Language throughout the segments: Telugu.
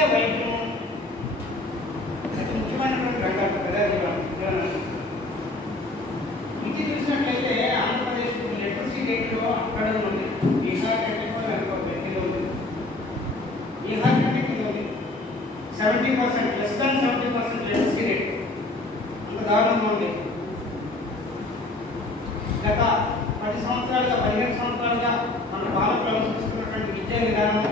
విద్య వైద్యం అతి ముఖ్యమైనటువంటి రంగాలు కదా. విద్య చూసినట్లయితే ఆంధ్రప్రదేశ్ లిటరసీ రేట్లో అక్కడ ఉంది. బీహార్ కంటే కూడా కింద ఉంది. బీహార్ కంటే కింద ఉంది. 70%, లెస్ దాన్ 70% లిటరసీ రేట్. అంత దారుణంగా ఉంది. గత 10 సంవత్సరాలుగా 15 సంవత్సరాలుగా మన పాలకులు అనుసరిస్తున్నటువంటి విద్యా విధానం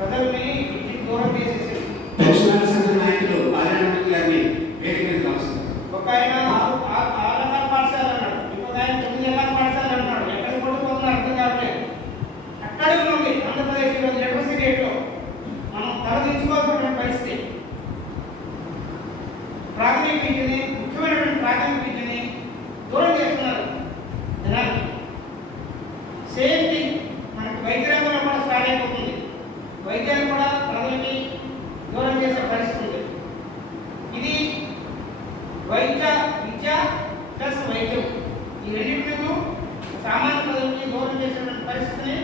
ప్రజల్ని విద్యకు దూరం చేసేసింది. ఒక ఆయన 6 రకాల పాఠశాలలు అన్నాడు, ఇంకొక ఆయన 9 రకాల పాఠశాలలు అంటున్నాడు. ఎక్కడికి కొట్టుకోవాలని అర్థం కావట్లేదు. అక్కడ ఉంది ఆంధ్రప్రదేశ్ లిటరసీ రేట్లో మనం తలదించుకోవాల్సినటువంటి పరిస్థితి. ప్రాథమిక విద్యని, ముఖ్యమైనటువంటి ప్రాథమిక విద్యని దూరం చేస్తున్నారు జనానికి. సేమ్ థింగ్ మనకి వైద్య రంగంలో కూడా స్టార్ట్ అయిపోతుంది. వైద్యాన్ని కూడా ప్రజలకి దూరం చేసే పరిస్థితి ఉంది. ఇది విద్య ప్లస్ వైద్యం, ఈ రెండింటిని సామాన్య ప్రజలకి దూరం చేసేటువంటి పరిస్థితిని